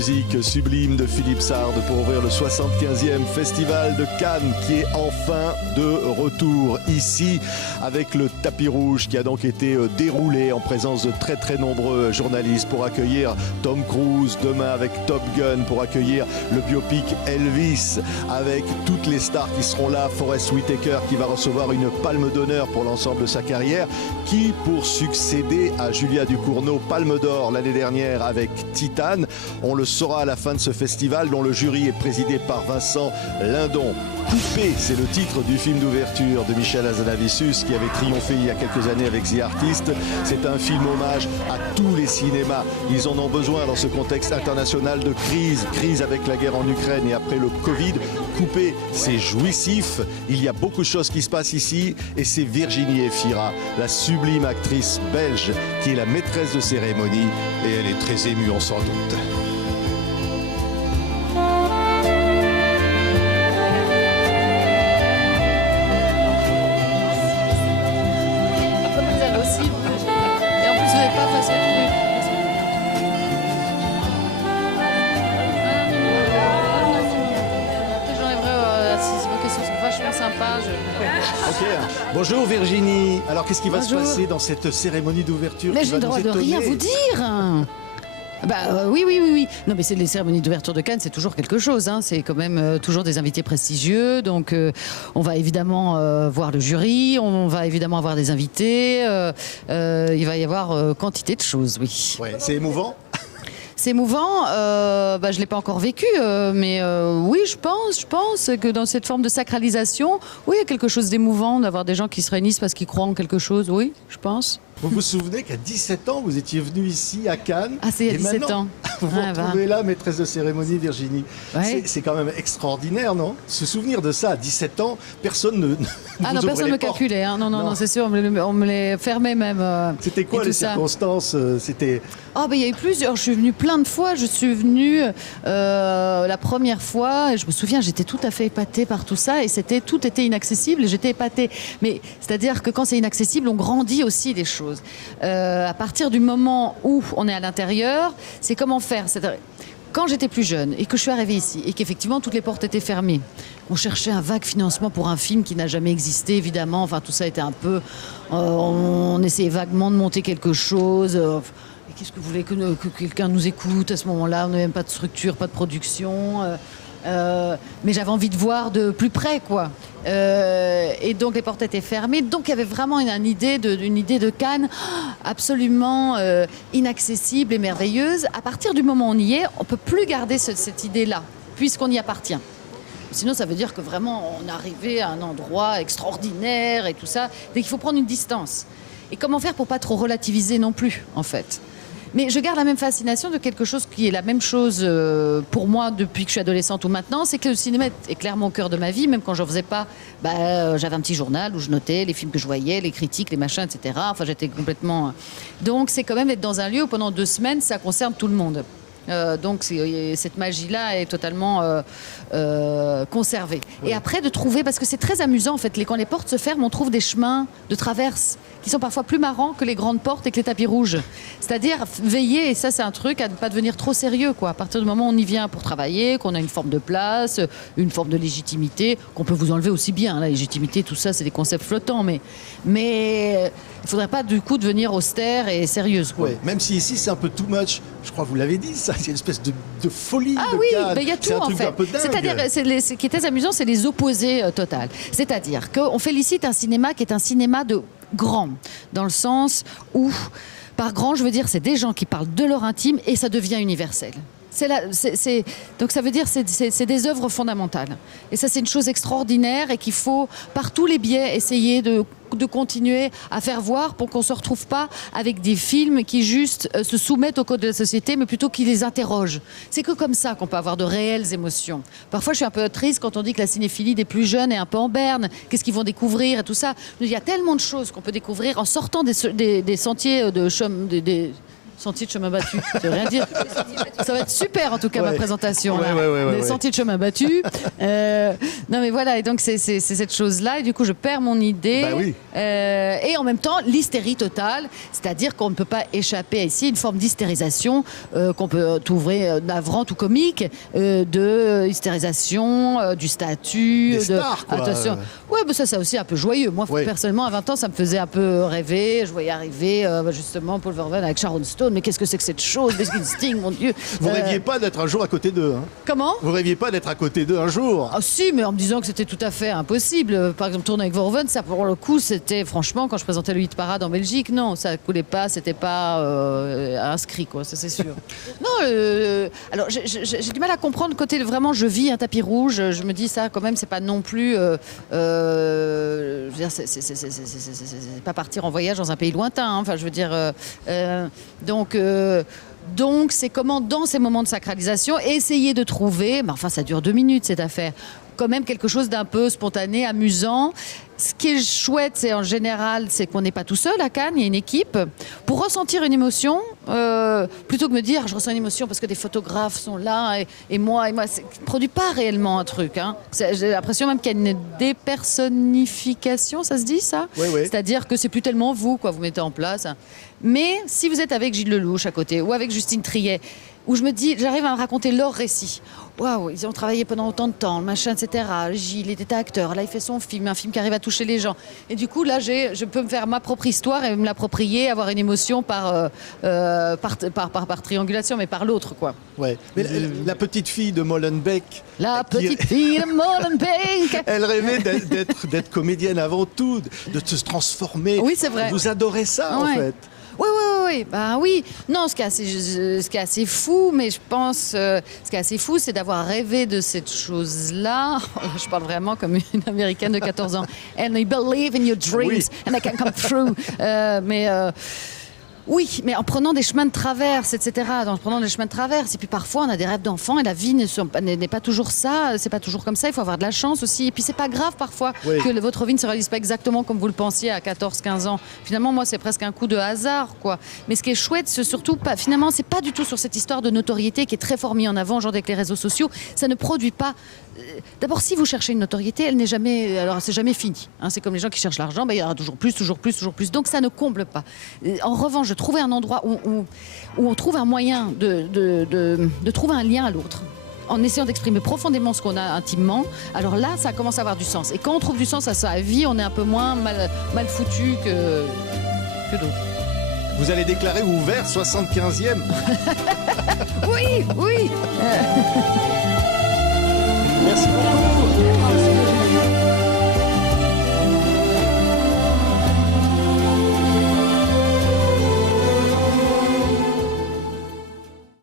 musique sublime de Philippe Sard pour ouvrir le 75e Festival de Cannes qui est enfin de retour ici avec le tapis rouge qui a donc été déroulé en présence de très nombreux journalistes pour accueillir Tom Cruise, demain avec Top Gun pour accueillir le biopic Elvis avec toutes les stars qui seront là, Forest Whitaker qui va recevoir une palme d'honneur pour l'ensemble de sa carrière, qui pour succéder à Julia Ducournau, palme d'or l'année dernière avec Titane. On le saura à la fin de ce festival dont le jury est présidé par Vincent Lindon. Coupé, c'est le titre du film d'ouverture de Michel Hazanavicius qui avait triomphé il y a quelques années avec The Artist. C'est un film hommage à tous les cinémas. Ils en ont besoin dans ce contexte international de crise avec la guerre en Ukraine et après le Covid. Coupé, c'est jouissif. Il y a beaucoup de choses qui se passent ici et c'est Virginie Efira, la sublime actrice belge qui est la maîtresse de cérémonie et elle est très émue, on s'en doute. Ok. Bonjour Virginie. Alors qu'est-ce qui va se passer dans cette cérémonie d'ouverture? Mais j'ai le droit de rien vous dire. Oui. Non, mais c'est les cérémonies d'ouverture de Cannes, c'est toujours quelque chose. Hein. C'est quand même toujours des invités prestigieux. Donc, on va évidemment voir le jury, on va évidemment avoir des invités. Il va y avoir quantité de choses, oui. Ouais, c'est émouvant. C'est émouvant, je ne l'ai pas encore vécu, mais oui, je pense que dans cette forme de sacralisation, oui, il y a quelque chose d'émouvant d'avoir des gens qui se réunissent parce qu'ils croient en quelque chose, oui, je pense. Vous vous souvenez qu'à 17 ans, vous étiez venu ici à Cannes. Ah, c'est il y a 17 ans. Vous vous retrouvez là, maîtresse de cérémonie, Virginie. Ouais. C'est quand même extraordinaire, non? Se souvenir de ça à 17 ans, personne ne Ah non, personne ne me calculait. Hein. Non, c'est sûr, on me les fermait même. C'était quoi les circonstances? C'était... Il y a eu plusieurs. Je suis venue plein de fois. Je suis venue la première fois. Et je me souviens, j'étais tout à fait épatée par tout ça. Et tout était inaccessible et j'étais épatée. Mais c'est-à-dire que quand c'est inaccessible, on grandit aussi les choses. À partir du moment où on est à l'intérieur, c'est comment faire. Quand j'étais plus jeune et que je suis arrivée ici et qu'effectivement toutes les portes étaient fermées, on cherchait un vague financement pour un film qui n'a jamais existé, évidemment. Enfin, tout ça était un peu... on essayait vaguement de monter quelque chose... Qu'est-ce que vous voulez que quelqu'un nous écoute à ce moment-là? On n'avait même pas de structure, pas de production. Mais j'avais envie de voir de plus près, quoi. Et donc les portes étaient fermées. Donc il y avait vraiment une idée de Cannes absolument inaccessible et merveilleuse. À partir du moment où on y est, on ne peut plus garder cette idée-là, puisqu'on y appartient. Sinon, ça veut dire que vraiment, on est arrivé à un endroit extraordinaire et tout ça. Donc il faut prendre une distance. Et comment faire pour pas trop relativiser non plus, en fait? Mais je garde la même fascination de quelque chose qui est la même chose pour moi depuis que je suis adolescente ou maintenant, c'est que le cinéma est clairement au cœur de ma vie, même quand je n'en faisais pas. J'avais un petit journal où je notais les films que je voyais, les critiques, les machins, etc. Enfin, j'étais complètement... Donc, c'est quand même être dans un lieu où pendant 2 semaines, ça concerne tout le monde. Donc cette magie-là est totalement conservée. Oui. Et après de trouver, parce que c'est très amusant en fait, quand les portes se ferment, on trouve des chemins de traverse qui sont parfois plus marrants que les grandes portes et que les tapis rouges. C'est-à-dire veiller, et ça c'est un truc, à ne pas devenir trop sérieux, quoi. À partir du moment où on y vient pour travailler, qu'on a une forme de place, une forme de légitimité, qu'on peut vous enlever aussi bien. La légitimité, tout ça, c'est des concepts flottants, mais il ne faudrait pas du coup devenir austère et sérieuse, quoi. Ouais, même si ici c'est un peu too much, je crois que vous l'avez dit, ça, c'est une espèce de folie. Ah de oui, Cannes. il y a tout en fait. C'est-à-dire, ce qui est très amusant, c'est les opposés total. C'est-à-dire qu'on félicite un cinéma qui est un cinéma de grand, dans le sens où, par grand, je veux dire, c'est des gens qui parlent de leur intime et ça devient universel. Donc ça veut dire c'est des œuvres fondamentales. Et ça, c'est une chose extraordinaire et qu'il faut, par tous les biais, essayer de continuer à faire voir pour qu'on ne se retrouve pas avec des films qui juste se soumettent au code de la société, mais plutôt qui les interrogent. C'est que comme ça qu'on peut avoir de réelles émotions. Parfois, je suis un peu triste quand on dit que la cinéphilie des plus jeunes est un peu en berne. Qu'est-ce qu'ils vont découvrir et tout ça. Il y a tellement de choses qu'on peut découvrir en sortant des sentiers Sentiers de chemin battu, ça veut rien dire. Ça va être super en tout cas ma présentation. Ouais. Les sentiers de chemin battu. Non mais voilà, et donc c'est cette chose-là, et du coup je perds mon idée. Bah oui. Et en même temps l'hystérie totale, c'est-à-dire qu'on ne peut pas échapper à ici une forme d'hystérisation qu'on peut trouver navrante ou comique, de hystérisation du statut, Des stars, quoi. attention. Ouais, mais ça aussi un peu joyeux. Moi personnellement à 20 ans ça me faisait un peu rêver. Je voyais arriver justement Paul Verhoeven avec Sharon Stone. Mais qu'est-ce que c'est que cette chose? Sting, mon Dieu. Vous rêviez pas d'être un jour à côté d'eux, hein? Comment? Vous rêviez pas d'être à côté d'eux un jour? Ah si, mais en me disant que c'était tout à fait impossible. Par exemple, tourner avec Verhoeven, ça pour le coup, c'était franchement, quand je présentais le hit parade en Belgique, non, ça coulait pas, c'était pas inscrit, quoi, ça c'est sûr. Non, alors j'ai du mal à comprendre le côté vraiment je vis un tapis rouge. Je me dis ça quand même, c'est pas non plus, je veux dire, c'est pas partir en voyage dans un pays lointain. Hein. Enfin, je veux dire, donc, c'est comment, dans ces moments de sacralisation, essayer de trouver, mais enfin, ça dure 2 minutes cette affaire, quand même quelque chose d'un peu spontané, amusant. Ce qui est chouette, c'est en général, c'est qu'on n'est pas tout seul à Cannes, il y a une équipe. Pour ressentir une émotion, plutôt que me dire je ressens une émotion parce que des photographes sont là et moi, ça ne produit pas réellement un truc. Hein. J'ai l'impression même qu'il y a une dépersonnification, ça se dit ça? Oui. C'est-à-dire que c'est plus tellement vous, quoi, vous mettez en place. Mais si vous êtes avec Gilles Lelouch à côté ou avec Justine Triet, où je me dis, j'arrive à me raconter leur récit. Waouh, ils ont travaillé pendant autant de temps, le machin, etc. Gilles était acteur, là il fait son film, un film qui arrive à toucher les gens. Et du coup, là, je peux me faire ma propre histoire et me l'approprier, avoir une émotion par triangulation, mais par l'autre, quoi. Ouais. Mais la petite fille de Molenbeek. La petite fille de Molenbeek. Elle rêvait d'être comédienne avant tout, de se transformer. Oui, c'est vrai. Vous adorez ça, en fait. Oui. Bah oui. Non, ce qui est assez fou, mais je pense, ce qui est assez fou, c'est d'avoir rêvé de cette chose-là. Je parle vraiment comme une Américaine de 14 ans. And you believe in your dreams, and they can come true. Oui, mais en prenant des chemins de traverse, etc. En prenant des chemins de traverse. Et puis parfois, on a des rêves d'enfants et la vie n'est pas toujours ça. C'est pas toujours comme ça. Il faut avoir de la chance aussi. Et puis, c'est pas grave parfois que votre vie ne se réalise pas exactement comme vous le pensiez à 14-15 ans. Finalement, moi, c'est presque un coup de hasard, quoi. Mais ce qui est chouette, c'est surtout pas. Finalement, c'est pas du tout sur cette histoire de notoriété qui est très fort mise en avant aujourd'hui avec les réseaux sociaux. Ça ne produit pas. D'abord, si vous cherchez une notoriété, elle n'est jamais. Alors, c'est jamais fini. Hein. C'est comme les gens qui cherchent l'argent. Ben, il y aura toujours plus. Donc, ça ne comble pas. En revanche, je trouvais un endroit où on trouve un moyen de trouver un lien à l'autre en essayant d'exprimer profondément ce qu'on a intimement. Alors là, ça commence à avoir du sens. Et quand on trouve du sens à sa vie, on est un peu moins mal foutu que d'autres. Vous allez déclarer ouvert 75e. Oui. Merci beaucoup.